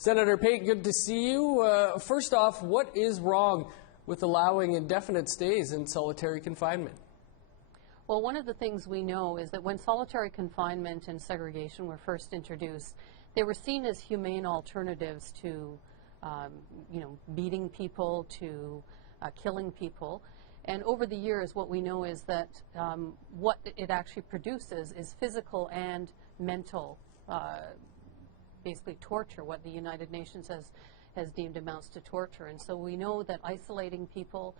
Senator Pate, good to see you. First off, what is wrong with allowing indefinite stays in solitary confinement? Well, one of the things we know is that when solitary confinement and segregation were first introduced, they were seen as humane alternatives to, beating people, to killing people. And over the years, what we know is that what it actually produces is physical and mental basically torture, what the United Nations has deemed amounts to torture. And so we know that isolating people,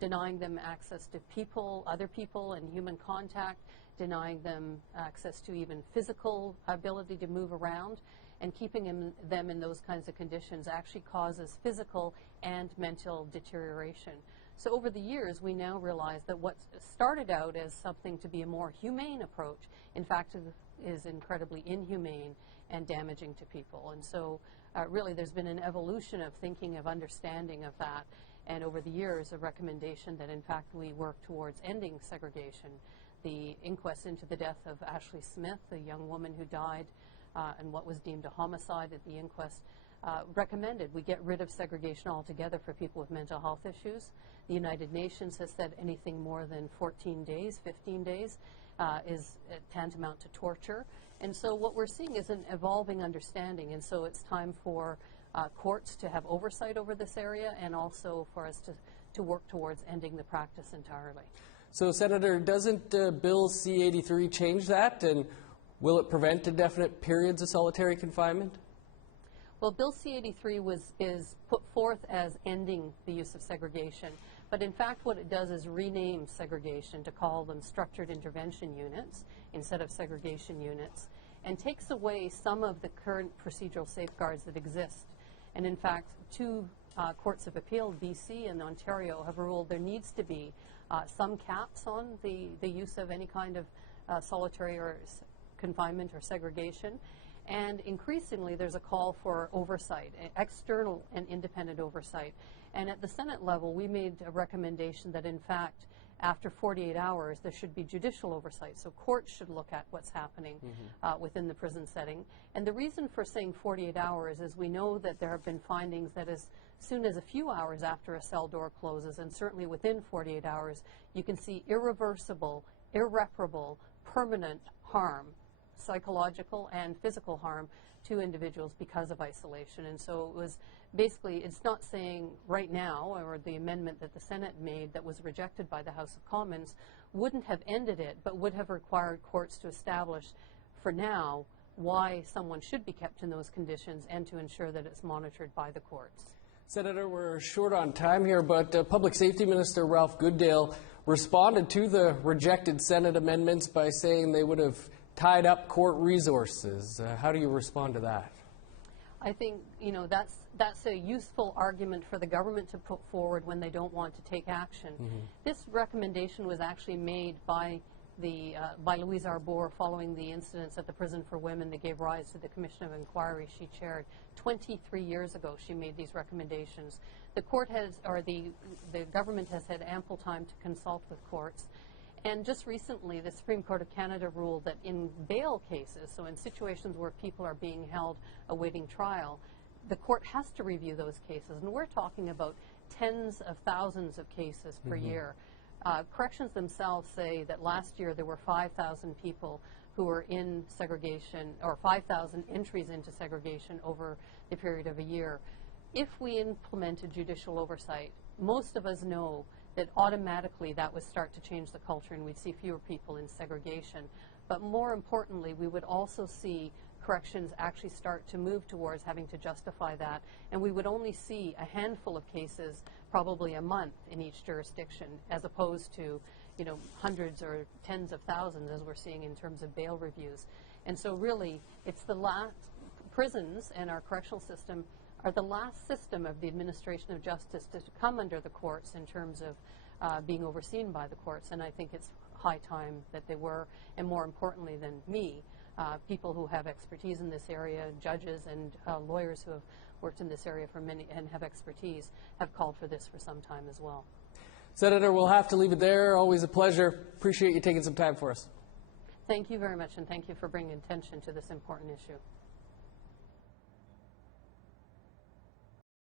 denying them access to people, other people, and human contact, denying them access to even physical ability to move around, and keeping them in those kinds of conditions actually causes physical and mental deterioration. So over the years, we now realize that what started out as something to be a more humane approach, in fact, is incredibly inhumane and damaging to people. And so really there's been an evolution of thinking, of understanding of that, and over the years a recommendation that in fact we work towards ending segregation. The inquest into the death of Ashley Smith, a young woman who died and what was deemed a homicide at the inquest, recommended we get rid of segregation altogether for people with mental health issues. The United Nations has said anything more than 14 days, 15 days is tantamount to torture. And so what we're seeing is an evolving understanding, and so it's time for courts to have oversight over this area and also for us to work towards ending the practice entirely. So, Senator, doesn't Bill C-83 change that, and will it prevent indefinite periods of solitary confinement? Well, Bill C-83 is put forth as ending the use of segregation, but in fact what it does is rename segregation to call them structured intervention units instead of segregation units, and takes away some of the current procedural safeguards that exist. And in fact, two courts of appeal, BC and Ontario, have ruled there needs to be some caps on the use of any kind of solitary or confinement or segregation. And increasingly, there's a call for oversight, external and independent oversight. And at the Senate level, we made a recommendation that, in fact, after 48 hours, there should be judicial oversight. So courts should look at what's happening within the prison setting. And the reason for saying 48 hours is we know that there have been findings that as soon as a few hours after a cell door closes, and certainly within 48 hours, you can see irreversible, irreparable, permanent harm, psychological and physical harm to individuals because of isolation. And so it was basically, it's not saying right now, or the amendment that the Senate made that was rejected by the House of Commons wouldn't have ended it, but would have required courts to establish for now why someone should be kept in those conditions and to ensure that it's monitored by the courts. Senator, we're short on time here, but Public Safety Minister Ralph Goodale responded to the rejected Senate amendments by saying they would have tied up court resources. How do you respond to that? I think, that's a useful argument for the government to put forward when they don't want to take action. This recommendation was actually made by Louise Arbour following the incidents at the prison for women that gave rise to the Commission of Inquiry she chaired. 23 years ago, she made these recommendations. The court has, or the government has had ample time to consult with courts. And just recently, the Supreme Court of Canada ruled that in bail cases, so in situations where people are being held awaiting trial, the court has to review those cases. And we're talking about tens of thousands of cases per year. Corrections themselves say that last year there were 5,000 people who were in segregation, or 5,000 entries into segregation over the period of a year. If we implemented judicial oversight, most of us know that automatically that would start to change the culture and we'd see fewer people in segregation. But more importantly, we would also see corrections actually start to move towards having to justify that, and we would only see a handful of cases, probably a month in each jurisdiction, as opposed to hundreds or tens of thousands as we're seeing in terms of bail reviews. And so really, it's the last, prisons and our correctional system are the last system of the administration of justice to come under the courts in terms of being overseen by the courts. And I think it's high time that they were, and more importantly than me, people who have expertise in this area, judges and lawyers who have worked in this area for many and have expertise, have called for this for some time as well. Senator, we'll have to leave it there. Always a pleasure. Appreciate you taking some time for us. Thank you very much, and thank you for bringing attention to this important issue.